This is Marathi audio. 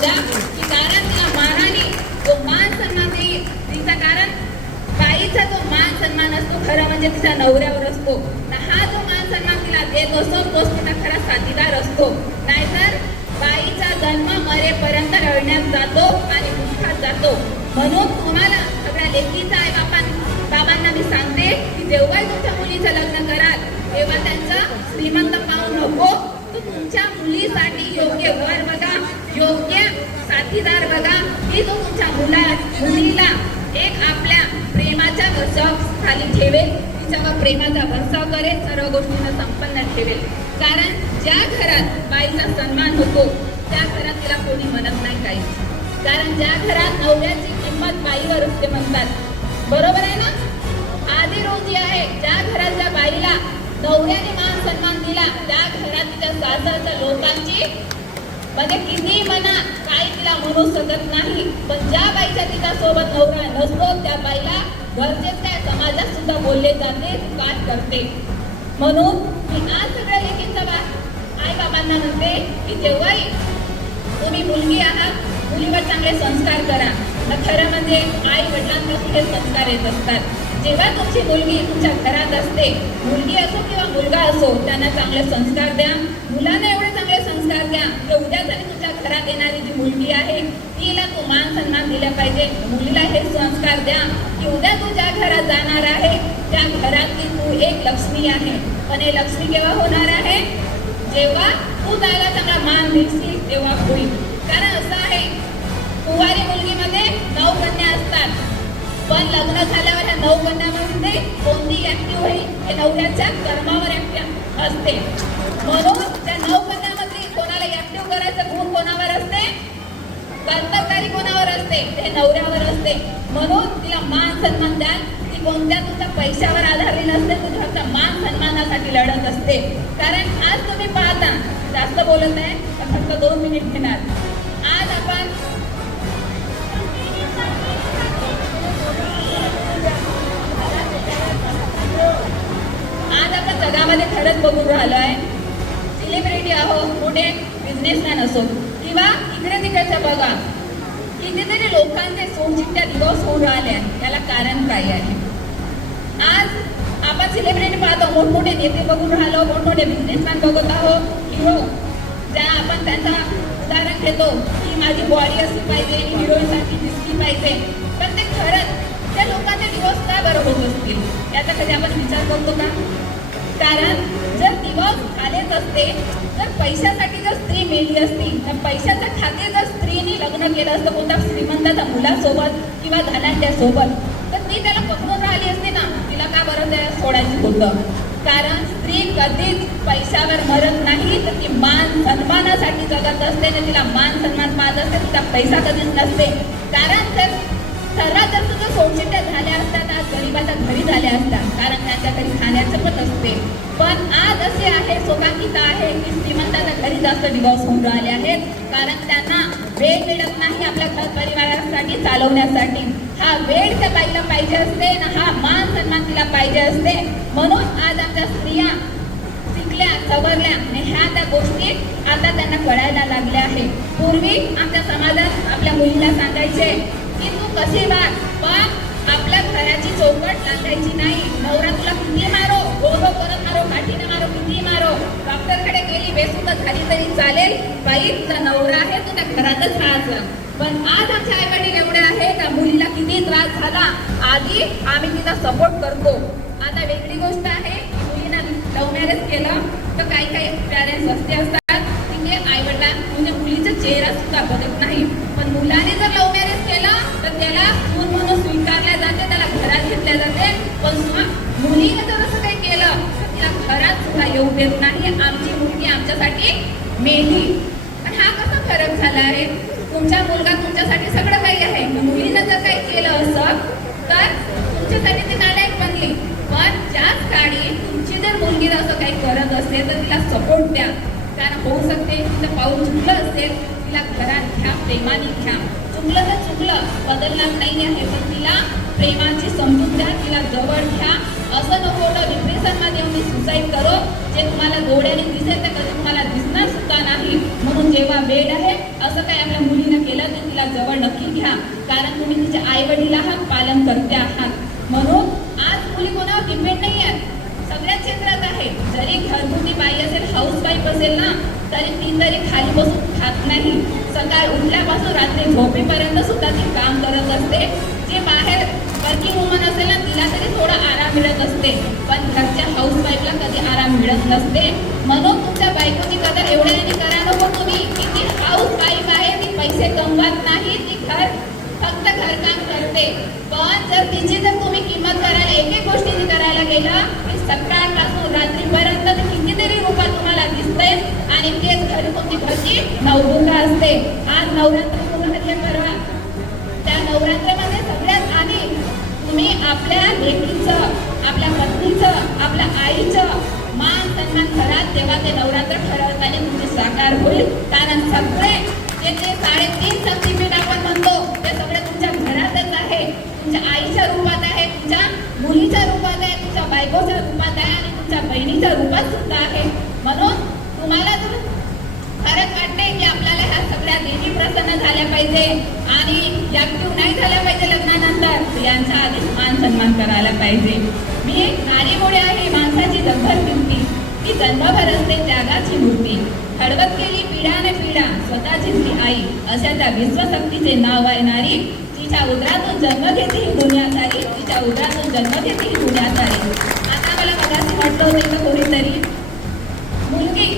द्या की कारण तिला मानाने जो मान सन्मान देईल तिचा कारण बाईचा जो मान सन्मान असतो खरा म्हणजे तिच्या नवऱ्यावर असतो. हा जो मान सन्मान तिला देत असतो तोच तिचा खरा साथीदार असतो. नाहीतर बाईचा जन्म मरेपर्यंत रडण्यात जातो आणि दुःखात जातो. म्हणून तुम्हाला सगळ्या लेकीचा आई बापां बाबांना मी सांगते की जेव्हा तुमच्या मुलीचं लग्न कराल तेव्हा त्यांचं श्रीमंत पाहू नको. तर तुमच्या मुलीसाठी योग्य वर बघा. योग्य साथीदार बघा. की तो तुमच्या मुला मुलीला एक आपल्या प्रेमाच्या भरसाव खाली ठेवेल. तिच्यावर प्रेमाचा भरसाव करेल. सर्व गोष्टींना संपन्न ठेवेल. कारण ज्या घरात बाईचा सन्मान होतो त्या घरात तिला कोणी म्हणत नाही काही. कारण ज्या घरात नवऱ्याची किंमत बाईवर असते म्हणतात. बरोबर आहे ना? आधी रोजी आहे. ज्या घरातल्या बाईला नवऱ्याने मान सन्मान दिला त्या घरात तिच्या सासरच्या लोकांची म्हणजे किती म्हणा काही तिला म्हणू शकत नाही. पण ज्या बाईच्या तिच्या सोबत नवरा नसतो त्या बाईला घरचे काय समाजात सुद्धा बोलले जाते पाठ करते. म्हणून मी आज सगळ्या लेखींचा बा आई बाबांना म्हणते की जेव्हाही तुम्ही मुलगी आहात मुलीवर चांगले संस्कार करा. खरं म्हणजे आई वडिलांपासून हे संस्कार येत असतात. जेव्हा तुमची मुलगी तुमच्या घरात असते मुलगी असो किंवा मुलगा असो त्यांना चांगले संस्कार द्या. मुलांना एवढे चांगले संस्कार द्या की उद्या जरी तुमच्या घरात येणारी जी मुलगी आहे तिला तू मान सन्मान दिला पाहिजे मुलीला हे संस्कार द्या की उद्या तू ज्या घरात जाणार आहे त्या घरातली तू एक लक्ष्मी आहे. पण हे लक्ष्मी केव्हा होणार आहे? जेव्हा तू त्याला चांगला मान देशील तेव्हा होईल. कारण असं आहे कुवारी मुलगीमध्ये नऊ कन्या असतात. पण लग्न झाल्यावर ह्या नऊ कन्यामध्ये कोणती व्यक्ती होईल? हे नवऱ्याच्या कर्मावर असते. म्हणून त्या नऊ कन्यामध्ये कोणाला ऍक्टिव्ह करायचं? गुण कोणावर असते? कर्तबगारी कोणा असते ते नवऱ्यावर असते. म्हणून तिला मान सन्मान द्या. ती कोणत्या तुमच्या पैशावर आधारली नसते तू फक्त मान सन्मानासाठी लढत असते. कारण आज तुम्ही पाहता जास्त बोलत आहे तर फक्त दोन मिनिट घेणार. आज आपण आज आपण जगामध्ये खरंच बघून राहिलो आहे सेलिब्रिटी आहो मोठे बिझनेसमॅन असो. किंवा इकडे तिकडचं बघा. लोकांचे सोनचिट्ट्या दिवस होऊन राहिले याला कारण काय आहे? आज आपण सेलिब्रिटी पाहतो मोठमोठे नेते बघून राहिलो मोठमोठे बिझनेसमॅन बघत आहोत हिरो ज्या आपण त्यांचा उदाहरण घेतो की माझी बॉडी असली पाहिजे हिरोईनसाठी दिसली पाहिजे. पण ते खरंच त्या लोकांचे दिवस का बरं होत असतील? याचा कधी आपण विचार करतो का? कारण दिवस झालेच असते. जर पैशासाठी जर स्त्री मेली असती तर पैशाच्या खाते जर स्त्रीने लग्न केलं असतं कोणत्या श्रीमंताच्या मुलासोबत किंवा धनाढ्यासोबत तर ती त्याला पकडून राहिली असते ना तिला का बरं त्या सोडायचं होतं? कारण स्त्री कधीच पैशावर मरत नाही तर ती मान सन्मानासाठी जगत असते ना तिला मान सन्मान पाहत असते तिचा पैसा कधीच नसते. कारण जर सर्वात जास्त जर सोडचिट्ट्या झाल्या सौभाग्यता आहे. की श्रीमंताच्या घरी जास्त डिवॉर्स होऊन राहिले आहेत. कारण त्यांना वेळ मिळत नाही आपल्या घर परिवारासाठी चालवण्यासाठी. हा वेळ त्या बाईला पाहिजे असते ना हा मान सन्मान तिला पाहिजे असते. म्हणून आज आमच्या स्त्रिया शिकल्या सवरल्या आणि ह्या त्या गोष्टी आता त्यांना कळायला लागल्या आहे पूर्वी आमच्या समाजात आपल्या मुलीला सांगायचे की तू कशी वाग? पण आपल्या घराची चौकट लागायची नाही. नवरा तुला किती मारो? गोरो करत मारो काठीने मारो किती मारो. डॉक्टरकडे गेली बेसुद्धा झाली तरी चालेल. बाई तुझा नवरा आहे तू त्या घरातच राहायचं. पण आज आमचे आई वडील एवढे आहे का मुलीला किती त्रास झाला. आधी आम्ही तिचा सपोर्ट करतो. आता वेगळी गोष्ट आहे मुलीनं मुलींना लव्ह मॅरेज केलं तर काही काही पॅरेंट्स काही उपयोग नाही आमची मुलगी आमच्यासाठी मेली. पण हा कसा फरक झाला आहे तुमचा मुलगा तुमच्यासाठी सगळं काही आहे. मुलीनं जर काही केलं असं तर तुमच्यासाठी ती नालायक बनली. पण ज्याच काळी तुमची जर मुलगी असं काही करत असेल तर तिला सपोर्ट द्या. कारण होऊ शकते तिचं पाऊल चुकलं असेल तिला घरात घ्या प्रेमाने घ्या. चुकलं तर चुकलं बदलणार नाही आहे पण तिला प्रेमाची समजूत द्या तिला जवळ घ्या. असं नको होतं डिप्रेशनमध्ये येऊन मी सुसाईड करो. ते तुम्हाला गोड्याने दिसेल तर कधी तुम्हाला दिसणार सुद्धा नाही. म्हणून जेव्हा वेळ आहे असं काही आपल्या मुलीनं केलं तर तिला जवळ नक्की घ्या. कारण तुम्ही तिचे आई वडील आहात पालन करते आहात. म्हणून आज मुली कोणावर डिपेंड नाही आहेत सगळ्या क्षेत्रात आहे. जरी घरगुती बाई असेल हाऊस वाईफ असेल ना तरी ती तरी खाली बसून खात नाही. सकाळ उठल्यापासून रात्री झोपेपर्यंत सुद्धा ती काम करत असते. जे बाहेर वर्किंग वुमन असेल ना तिला तरी थोडा आराम मिळत असते. पण घरच्या हाऊस वाईफला कधी आराम मिळत नसते. म्हणून तुमच्या बायकोची कदर एवढ्याने करा नको तुम्ही. की ती हाऊस वाईफ आहे ती पैसे कमवत नाही ती घर फक्त घरकाम करते. पण जर तिची जर तुम्ही किंमत करायला एक एक गोष्टीची करायला गेला की सकाळपासून रात्रीपर्यंत ती कितीतरी रूपात तुम्हाला दिसते आणि तेच घरी तुमची घरची नवदुर्गा असते. आज नवरात्र आपल्या लेकीचं आपल्या पत्नीचं आपल्या आईचं मान त्यांना घरात तेव्हा ते नवरात्र खरंच तुमचे साकार होईल. कारण सगळे जे ते साडेतीन शक्तीपीठ आपण म्हणतो ते सगळे तुमच्या घरातच आहे. तुमच्या आईच्या रूपात आहे तुमच्या मुलीच्या रूपात आहे तुमच्या बायकोच्या रूपात आहे आणि तुमच्या बहिणीच्या रूपात सुद्धा आहे. म्हणून तुम्हाला जर खरंच वाटते की आपल्याला ह्या सगळ्या देवी प्रसन्न झाल्या पाहिजे आणि ऍक्टिव्ह नाही झाल्या पाहिजे लग्नानंतर. यांचा सन्मान करायला पाहिजे. मी एक नारीमुळे आहे माणसाची जगभर किमती ती जन्मभर असते त्यागाची मूर्ती. हडवत केली पिढ्याने पिढ्या स्वतःची ती आई. अशा त्या विश्वशक्तीचे नाव आहे नारी. तिच्या उदरातून जन्म घेते ही दुनिया सारी तिच्या उदरातून जन्म घेते ही दुनिया सारी आता मला मगाशी म्हटलं होतं का कोणीतरी. मुलगी.